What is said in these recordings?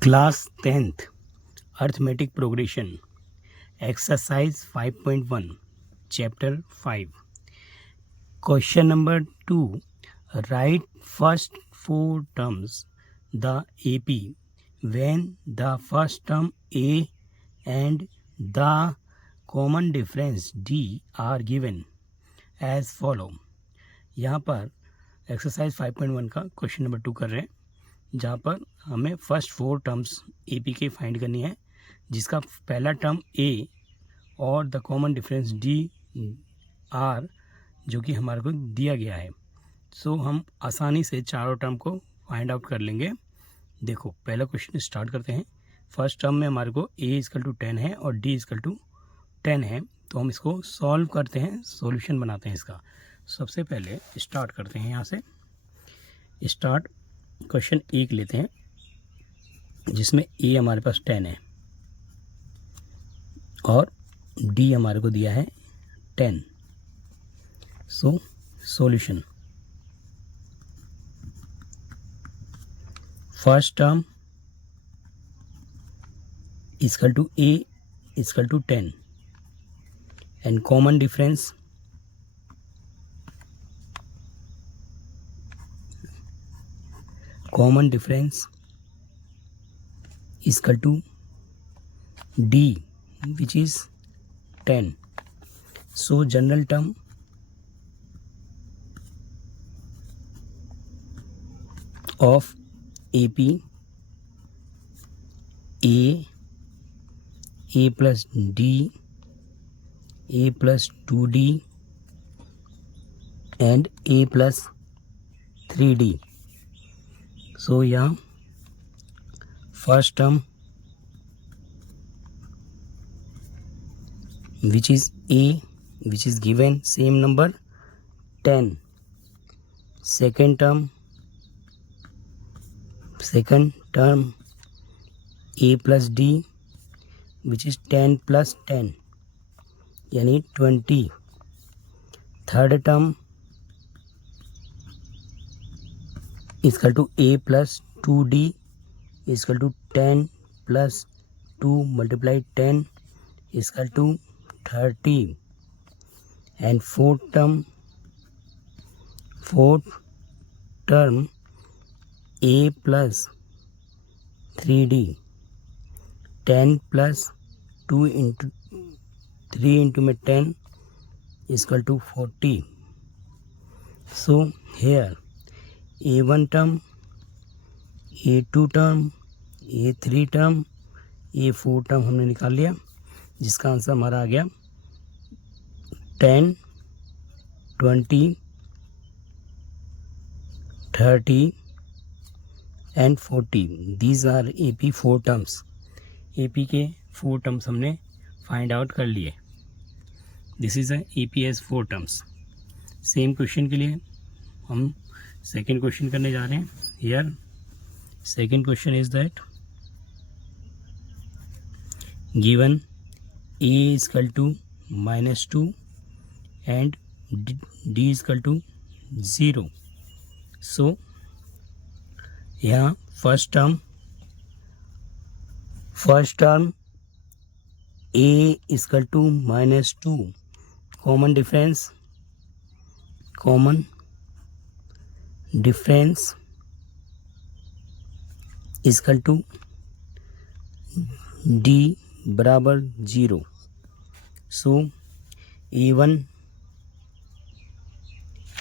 Class 10th Arithmetic Progression Exercise 5.1 Chapter 5 Question number 2. Write first 4 terms the AP when the first term A and the common difference D are given as follow. यहाँ पर exercise 5.1 का question number 2 कर रहे हैं, जहाँ पर हमें first 4 terms AP के फाइंड करनी है, जिसका पहला टर्म A और the common difference D R जो कि हमारे को दिया गया है। सो हम आसानी से चारों टर्म को फाइंड आउट कर लेंगे। देखो, पहला क्वेश्चन स्टार्ट करते हैं। फर्स्ट टर्म में हमारे को A = 10 है और D = 10 है, तो हम इसको सॉल्व करते हैं, सॉल्यूशन बनाते हैं इसका। सबसे पहले स्टार्ट करते हैं यहाँ से। स्टार्ट क्वेश्चन 1 लेते हैं, जिसमें A हमारे पास 10 है और D हमारे को दिया है 10। So solution, first term = A = 10 and common difference = D, which is 10. So general term of AP A plus D, A plus 2D and A plus 3D. So यहाँ first term which is A, which is given same number 10. Second term A plus D, which is 10 plus 10 यानी 20. Third term = A plus 2D = 10 plus 2 multiplied 10 = 30. And fourth term A plus 3D, 10 plus 2 into 3 into 10 = 40. So here A1 term, A2 term, A3 term, A4 term हमने निकाल लिया, जिसका answer हमारा आ गया 10, 20, 30 and 40. These are AP 4 terms. AP के 4 terms हमने find out कर लिए. This is a AP as 4 terms. Same question के लिए हम सेकेंड क्वेश्चन करने जा रहे हैं. Here second question is that given A = -2 and D = 0. So यहाँ first term A = -2, common difference = D = 0. So A1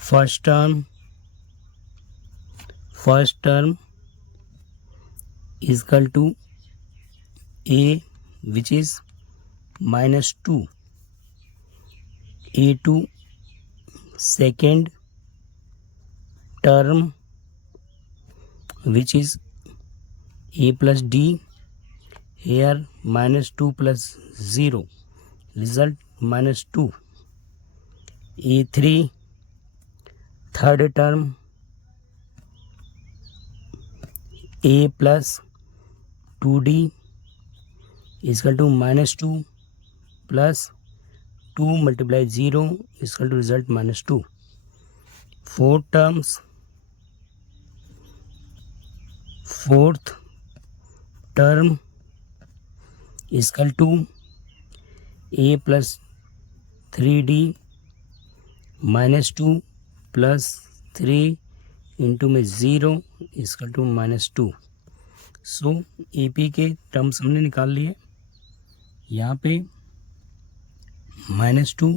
first term = A, which is -2. A2 second term, which is A plus D. Here -2 plus 0, result -2. A3 third term, A plus 2D = -2 plus 2 multiplied 0 = result -2. Fourth term is equal to a plus 3d minus 2 plus 3 into में 0 is equal to -2। So AP के terms हमने निकाल लिए। यहाँ पे -2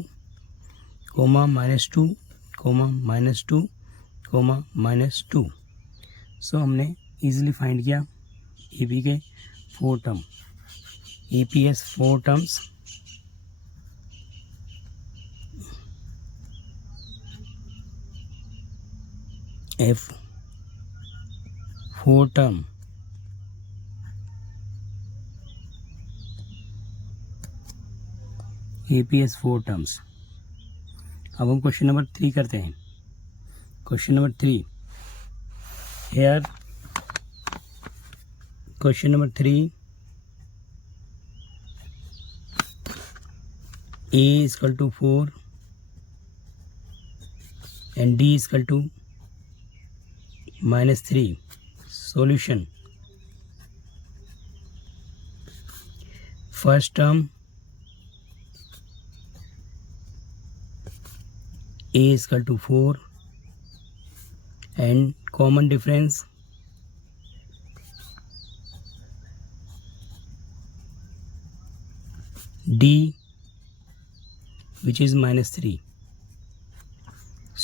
coma -2 coma -2 coma -2। सो हमने easily find किया AP के 4 term. AP has 4 terms. F 4 term. AP has 4 terms. अब हम क्वेश्चन नंबर 3 करते हैं। Question number 3 here. Question number 3 A is equal to 4 and D is equal to -3. Solution. First term A is equal to 4 and common difference D, which is -3.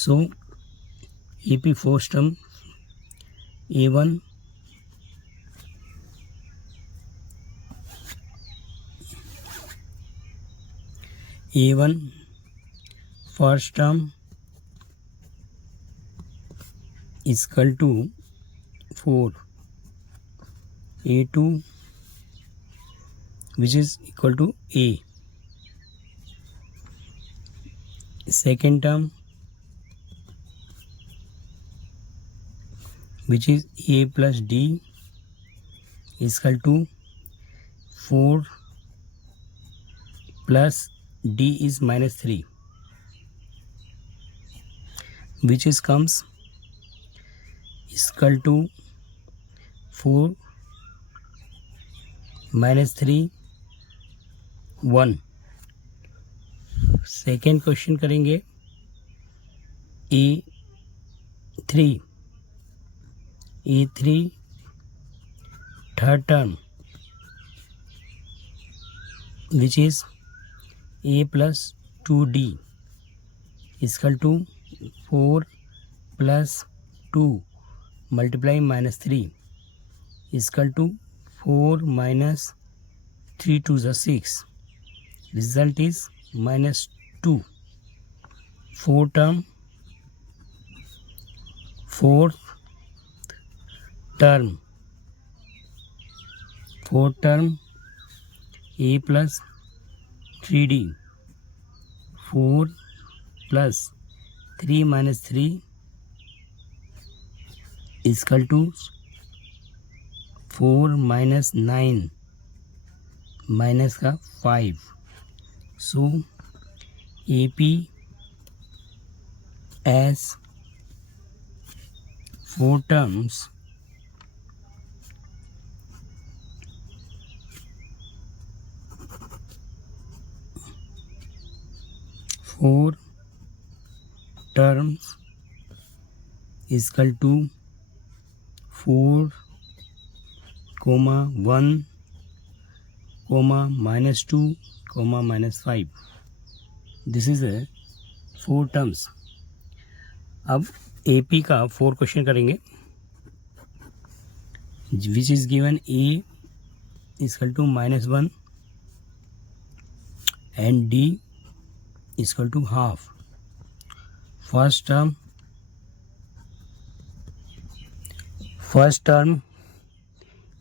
So AP first term A1 first term is equal to 4, A2 which is equal to A. Second term which is A plus D is equal to 4 plus D is -3, which is comes is equal to 4 -3 1। Second question करेंगे A3 third term which is A plus 2D is equal to 4 plus 2 multiply -3 is equal to 4 minus 3 to the 6. Result is -2. Fourth term A plus 3D 4 plus 3 minus 3 is equal to 4 minus 9 minus का 5. So AP as 4 terms is equal to 4, 1, -2, -5. This is 4 terms. अब AP का 4 question करेंगे which is given A is equal to -1 and D is equal to half. First term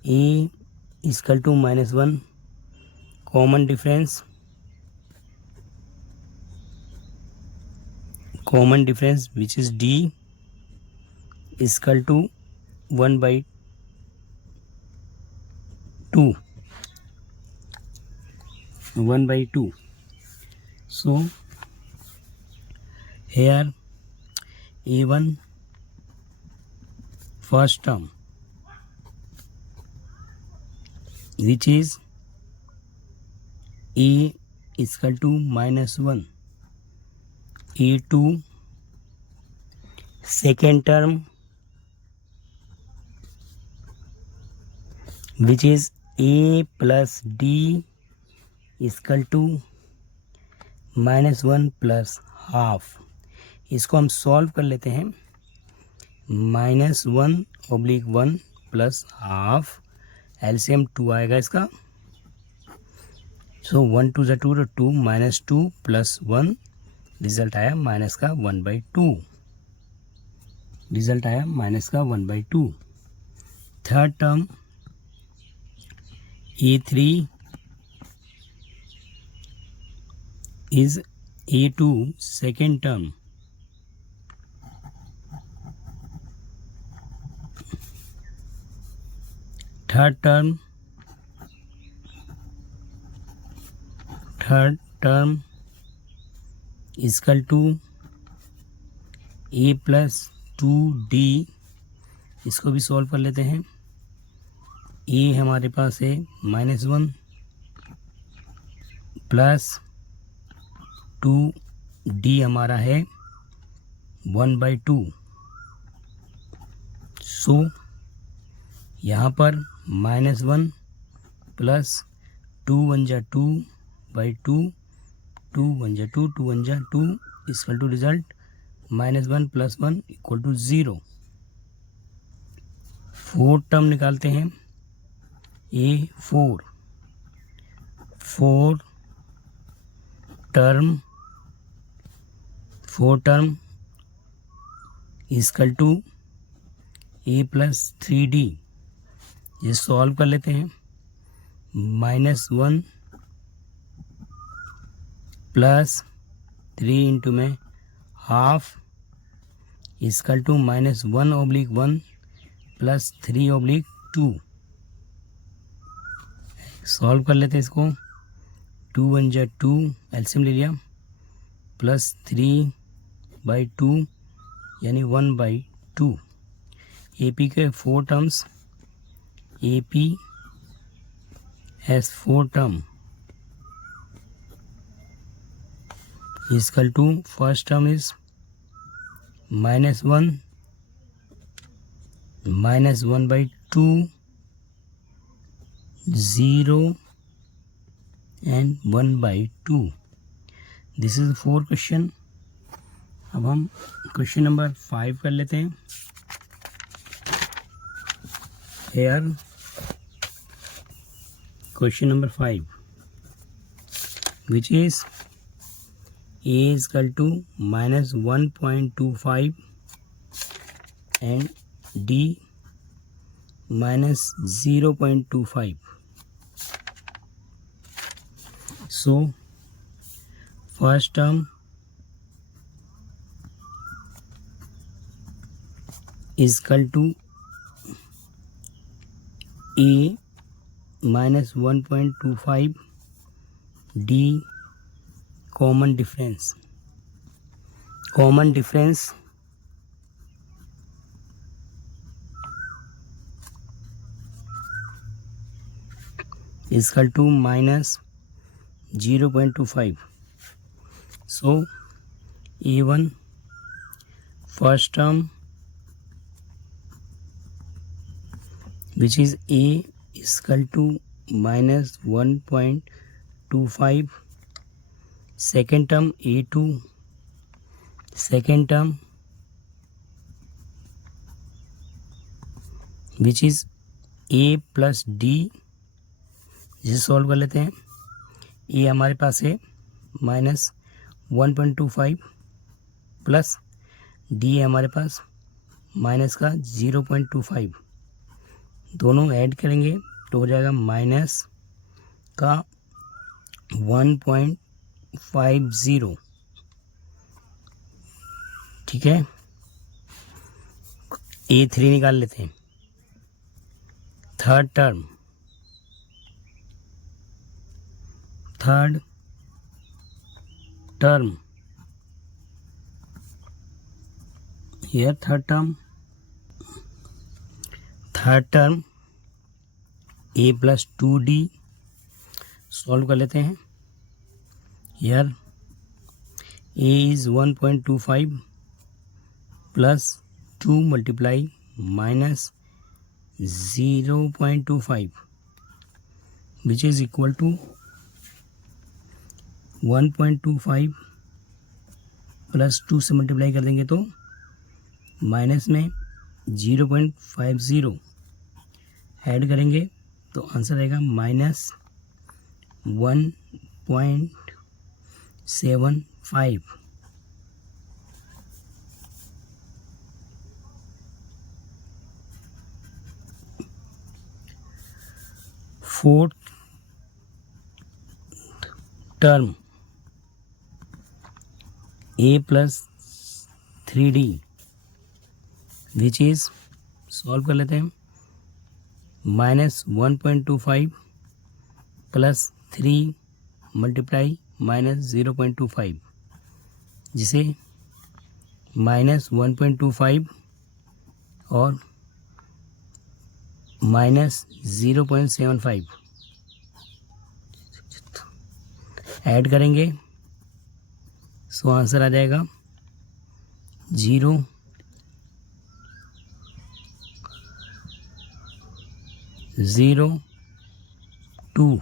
A is equal to -1, common difference which is D is equal to 1/2. So here A1 first term which is a is equal to -1, a2 second term which is a plus d is equal to -1 plus half. इसको हम solve कर लेते हैं। -1/1 plus half, LCM 2 आएगा इसका। सो 1 2 ज़ा 2 2 -2 plus 1, result आया minus का 1/2। रिजल्ट आया माइनस का 1/2। Third term a3 is a2 second term third term is equal to a plus 2d। इसको भी सॉल्व कर लेते हैं। a हमारे पास है -1 प्लस 2d हमारा है 1/2। सो यहाँ पर -1 प्लस 2 1 जा 2/2, 2 1 जा 2, 2 1 जा 2 equal to result -1 plus 1 equal to 0। Fourth term निकालते हैं। a4 four term equal to a plus 3d। ये सॉल्व कर लेते हैं। -1 प्लस 3 इंटू में half equal to -1/1 plus 3/2। Solve कर लेते हैं इसको। 2 1 जा 2, एलसीएम ले लिया, प्लस 3/2 यानी 1/2। AP के 4 terms, AP has 4 term is equal to first term is -1 -1/2 0 and 1/2। This is 4 question. अब हम क्वेश्चन नंबर 5 कर लेते हैं। Hair question number 5 which is a is equal to -1.25 and d -0.25। so first term is equal to a -1.25 d common difference is equal to -0.25। so a1 first term which is a is equal to -1.25, second term a2 second term which is a plus d। जिसे solve कर लेते हैं। a हमारे पास है -1.25 plus d है हमारे पास minus का 0.25। दोनों ऐड करेंगे तो हो जाएगा माइनस का 1.50। ठीक है, a3 निकाल लेते हैं। Third term here third term a plus 2d solve कर लेते हैं। Here a is 1.25 plus 2 multiply minus 0.25 which is equal to 1.25 plus 2 से मल्टीप्लाई कर देंगे तो माइनस में 0.50 ऐड करेंगे तो आंसर आएगा minus 1.75। Fourth term a plus 3d which is solve कर लेते हैं। माइनस 1.25 प्लस 3 मल्टीप्लाई माइनस 0.25 जिसे माइनस 1.25 और माइनस 0.75 ऐड करेंगे सो आंसर आ जाएगा 0.02।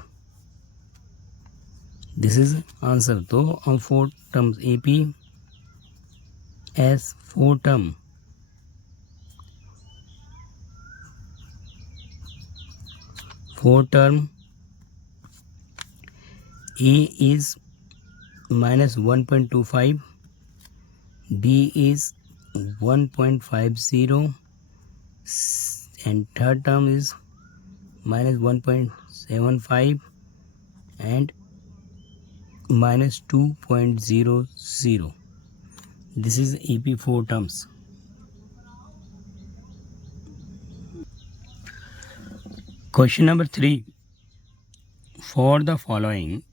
This is answer. तो हम 4 terms AP as 4 term A is minus 1.25, B is 1.50 and third term is minus 1.75 and minus 2.00. This is AP 4 terms. Question number 3. For the following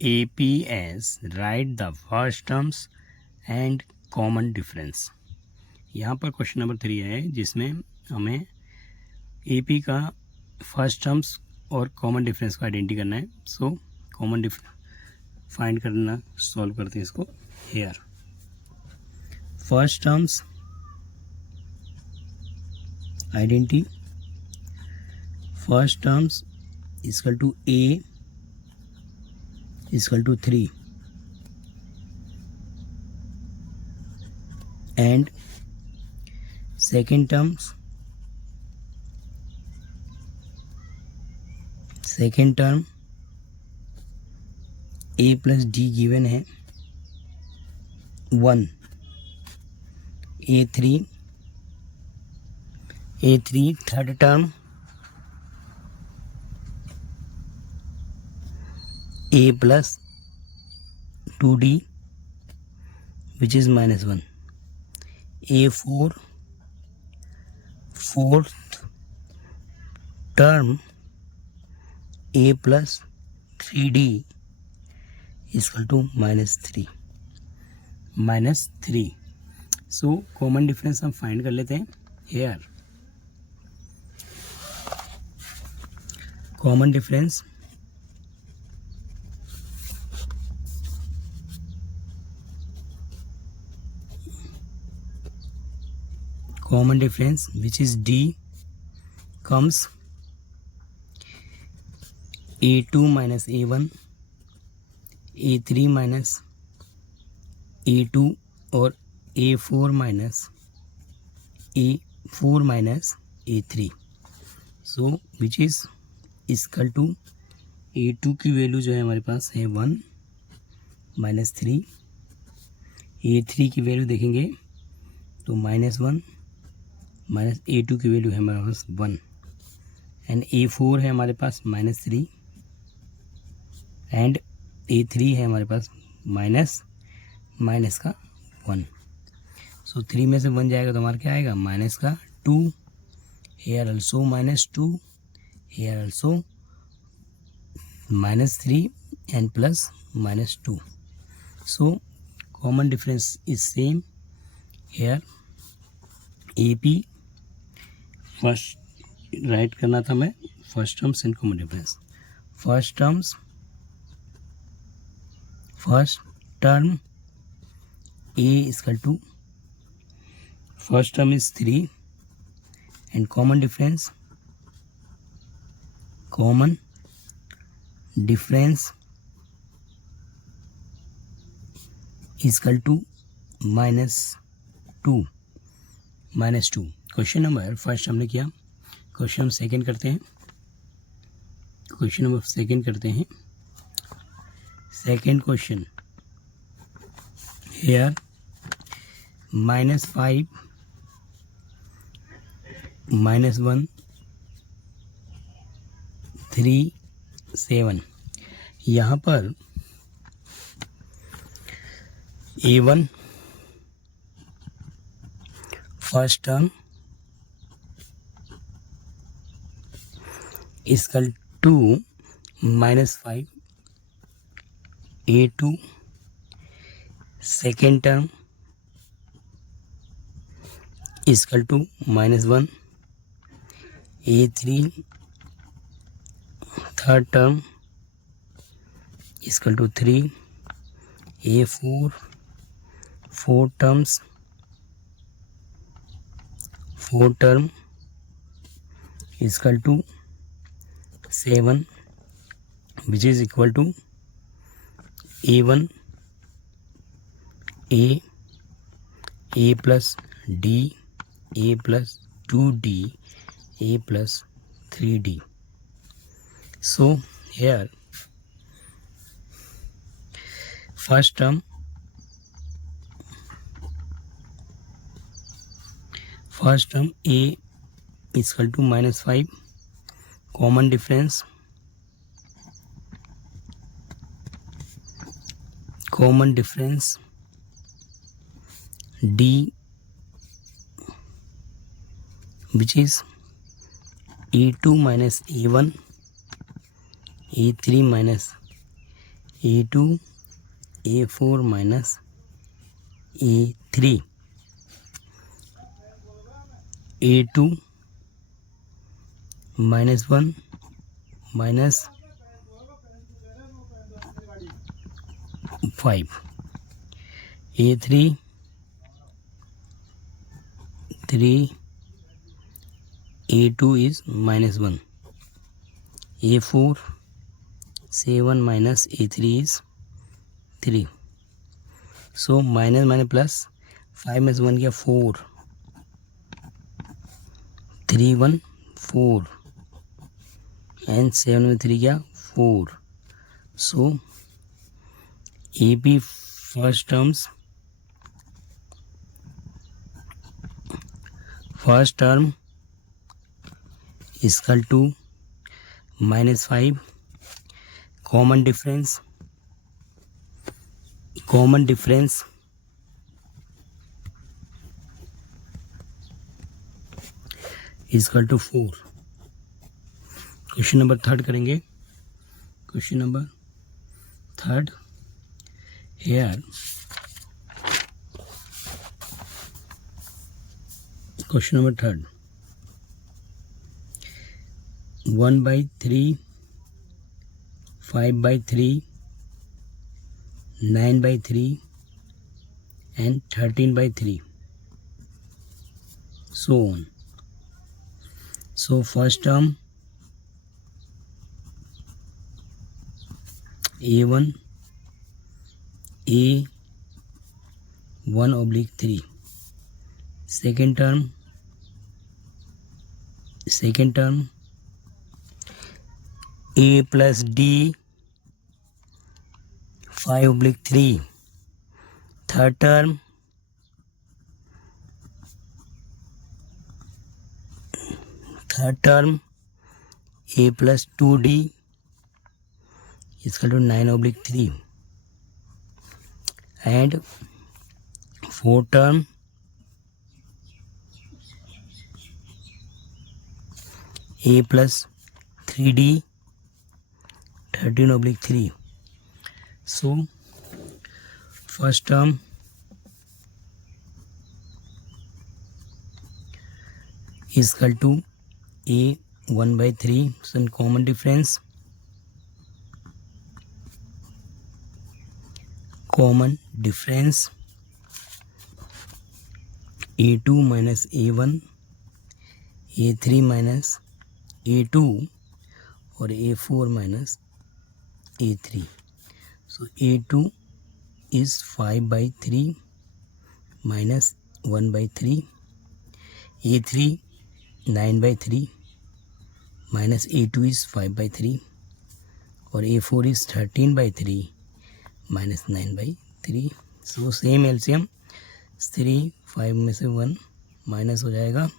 APS, write the first terms and common difference. यहाँ पर question number 3 है जिसमें हमें AP का first terms और common difference को identity करना है। सो कॉमन डिफरेंस फाइंड करना, सॉल्व करते हैं इसको। Here first terms identity, first terms equal to A equal to 3 and second term A plus D given है 1, A3 third term A plus 2D which is minus 1, A4 fourth term A plus 3D equal to minus 3। So common difference हम find कर लेते हैं। Here common difference which is D comes A2 minus A1, A3 minus A2 और A4 minus A3। So which is equal to A2 की value जो है हमारे पास है 1 minus 3, A3 की वैल्यू देखेंगे तो -1 माइनस A2 की वैल्यू है हमारे पास 1 एंड A4 है हमारे पास -3 एंड A3 है हमारे पास माइनस का 1। सो 3 में से 1 जाएगा तो हमारा क्या आएगा माइनस का 2, here also -2, here also -3 and plus -2। So common difference is same. Here AP first write करना था मैं first terms and common difference. First term a is equal to first term is 3 and common difference is equal to -2. Question number first हमने किया, question हम second करते हैं। Second question here -5 -1 3 7। यहाँ पर A1 first term equal to -5, A2 second term equal to -1, A3 third term equal to 3, A4 four term equal to 7, which is equal to A1 A plus D, A plus 2D, A plus 3D. So here first term A is equal to -5, common difference D, which is A2 minus A1, A3 minus A2, A4 minus A3, A2 -1 minus 5, A3 3, A2 is -1, A4 7 minus A3 is 3. So minus plus 5 minus 1 गया 4, 3 1 4 and 7 में 3 गया 4. So AP first term is equal to -5, common difference is equal to 4. Question number third करेंगे। Question number third here question number third 1/3, 5/3, 9/3 and 13/3, so on. So first term A1 A1/3, second term A plus D 5/3, third term A plus 2D is equal to 9/3, and fourth term A plus 3D 13/3. So first term is equal to A 1/3. So common difference. A2 minus A1, A3 minus A2 और A4 minus A3. So A2 is 5/3 minus 1/3. A3 9/3 minus A2 is 5/3 और A4 is 13/3 minus 9/3. So same LCM 3 5 में से 1 minus हो जाएगा,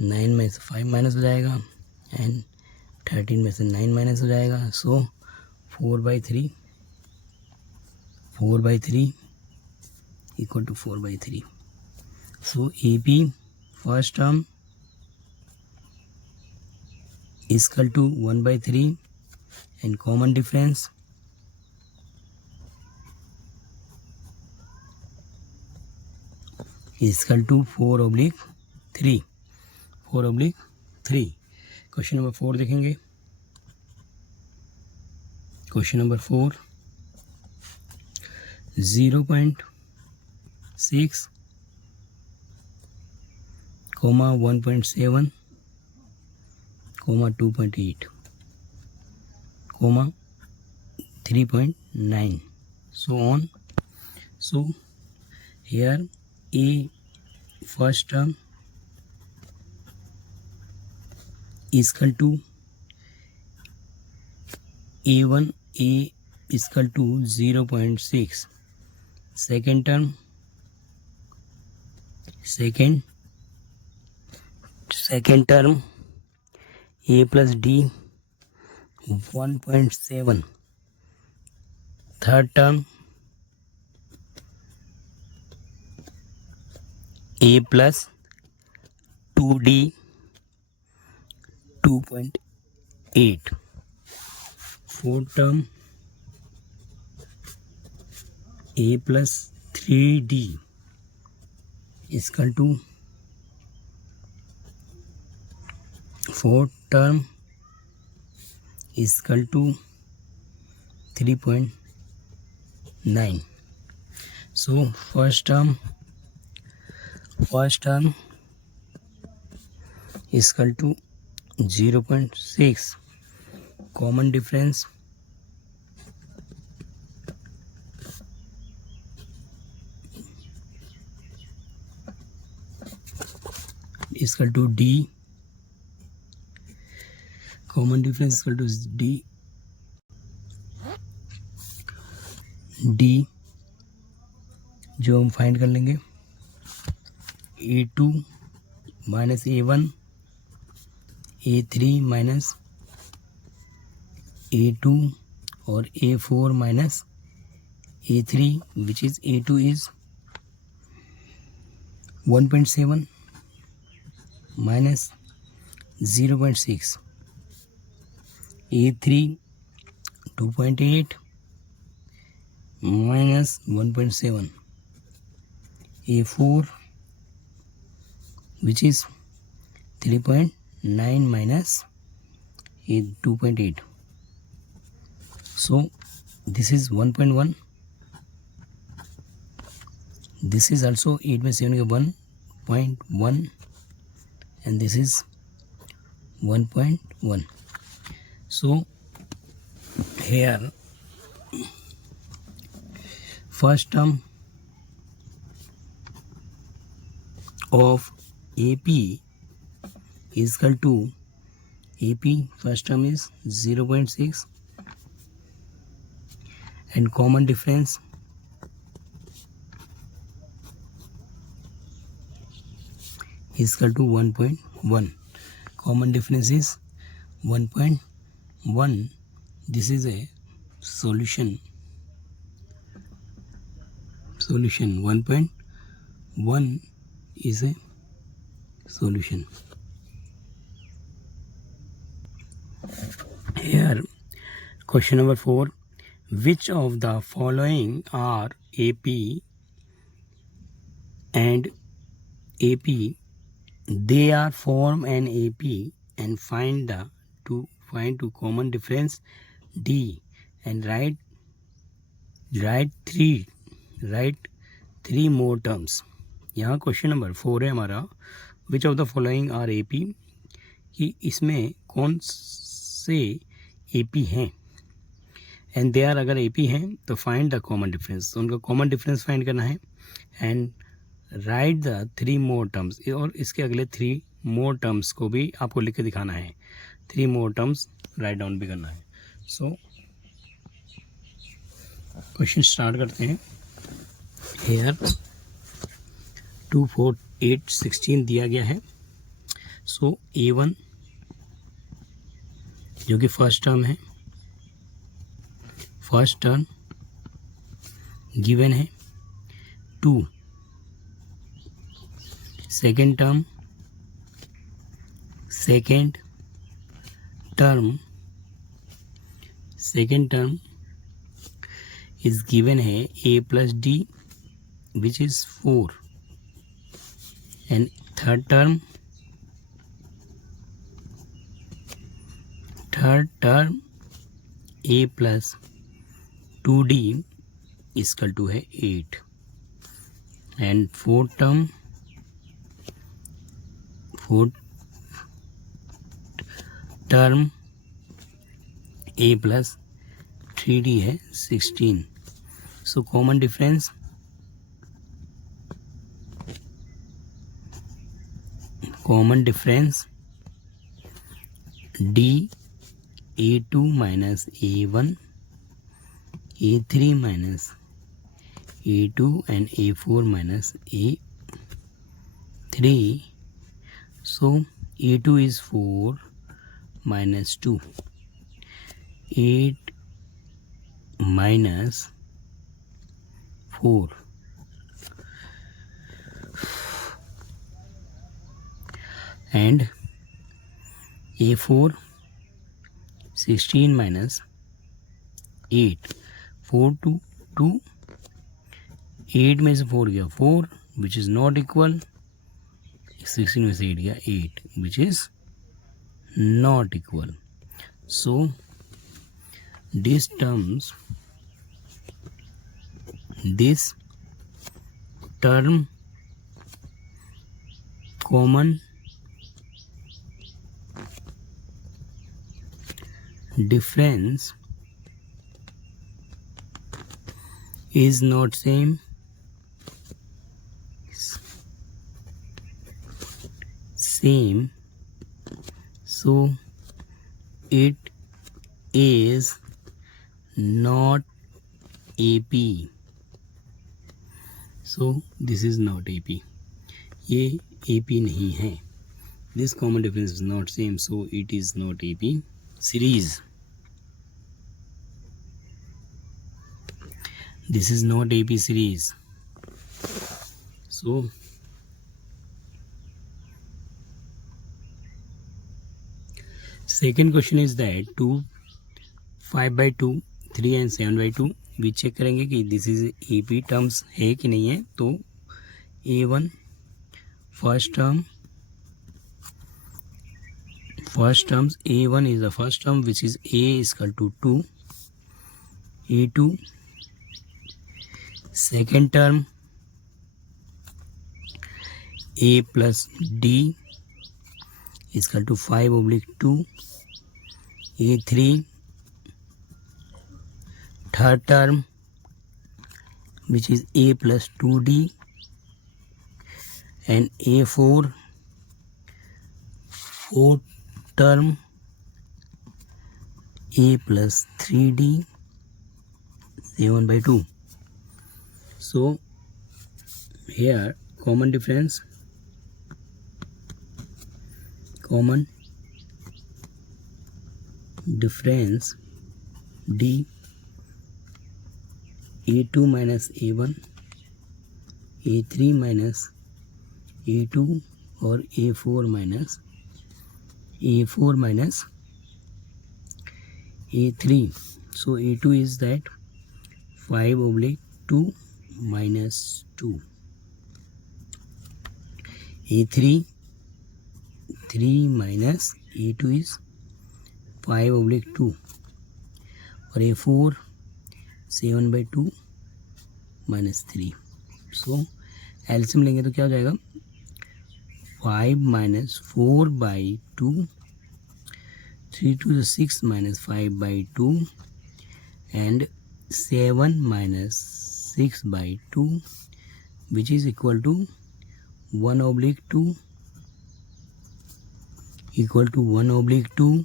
9 में से 5 minus हो जाएगा एंड 13 में से 9 माइनस हो जाएगा. सो 4/3 equal to 4/3. So AP first term is equal to 1/3 and common difference is equal to 4/3. 4/3. Question नंबर 4 देखेंगे. क्वेश्चन नंबर 4 0.6, 1.7, 2.8, 3.9, so on. So here A first term is equal to A1, A is equal to 0.6. Second term, second term A plus D 1.7. Third term A plus 2D 2.8. Fourth term A plus 3D is equal to, fourth term is equal to 3.9. So first term is equal to 0.6. Common difference is equal to D. Common difference is equal to D जो हम find कर लेंगे. A2 minus A1, A3 minus A2 और A4 minus A3, which is A2 is 1.7 minus 0.6, A3 2.8 minus 1.7, A4 which is 3.9 minus 2.8. So this is 1.1. This is also 8 by 7 1.1 and this is 1.1. So here first term of AP is equal to, AP first term is 0.6 and common difference is equal to 1.1. Common difference is 1.1. This is a solution. 1.1 is a solution. Here question number 4. Which of the following are AP and AP? They are form an AP and find two common difference D and write three more terms. यहाँ क्वेश्चन नंबर 4 है हमारा, which of the following are AP, कि इसमें कौन से AP हैं, एंड दे आर, अगर AP हैं तो फाइंड द कॉमन डिफरेंस, तो उनका कॉमन डिफरेंस फाइंड करना है, and right the 3 more terms, और इसके अगले 3 मोर टर्म्स को भी आपको लिख के दिखाना है, 3 मोर टर्म्स राइट डाउन भी करना है. सो क्वेश्चन स्टार्ट करते हैं. हेयर 2, 4, 8, 16 दिया गया है. सो A1 जो कि फर्स्ट टर्म है, फर्स्ट टर्म गिवन है. 2 second term, second term is given है A plus D which is 4, and third term A plus 2D is equal to है 8, and fourth term A plus 3D है 16. So common difference D A2 minus A1, A3 minus A2 and A4 minus A3. So A2 is 4 minus 2, 8 minus 4, and A4 16 minus 8, 4 to 2, 8 में से 4 गया 4 which is not equal, 16 में से 8 गया 8 which is not equal. So this term common difference is not same, so it is not AP. So this is not AP, ये AP नहीं है. This common difference is not same, so it is not AP series. This is not AP series. So second question is that 2, 5/2, 3 and 7/2 भी check करेंगे कि this is AP terms है कि नहीं है. तो A1 first terms A1 is the first term which is A is equal to 2, A2 second term A plus D is equal to 5/2, A3 third term which is A plus 2D, and A4 fourth term A plus 3D 7/2. So here common difference D A2 minus A1, A3 minus A2 और A4 minus A3. So A2 is that 5/2 minus 2, A3 3 minus A2 is 5/2 और A4 7/2 minus 3. सो LCM लेंगे तो क्या हो जाएगा 5 minus 4/2, 3 to the 6 minus 5/2 and 7 minus 6/2 which is equal to 1/2 equal to 1/2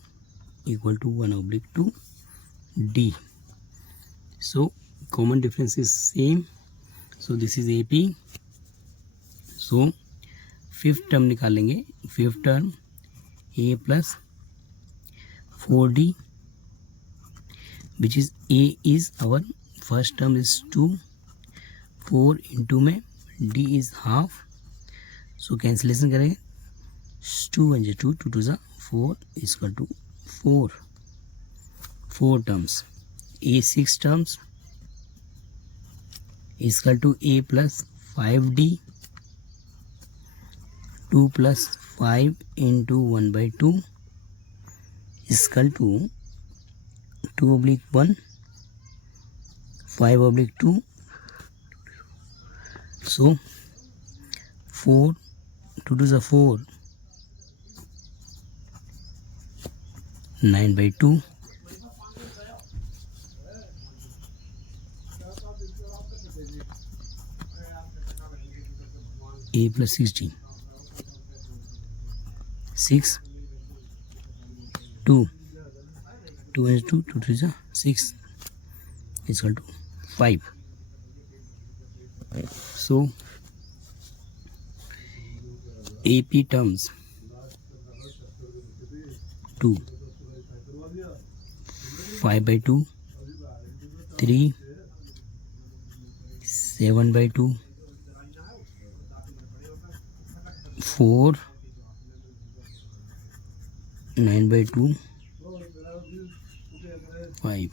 equal to 1/2 D. So common difference is same. So this is AP. So fifth term निकाल लेंगे. Fifth term A plus 4D which is A is our first term is 2, 4 into में D is half. So cancellation करेंगे 2 1 2 2 2 4 is equal to 4 terms. A 6 terms is equal to A plus 5D 2 plus 5 into 1/2 is equal to 2/1 5/2. So 4 2 to the 4 9/2 A plus 16 6 2 2 and 2 2 3 6 is equal to 5. So AP terms 2 5/2 3 7/2 4 9/2 5.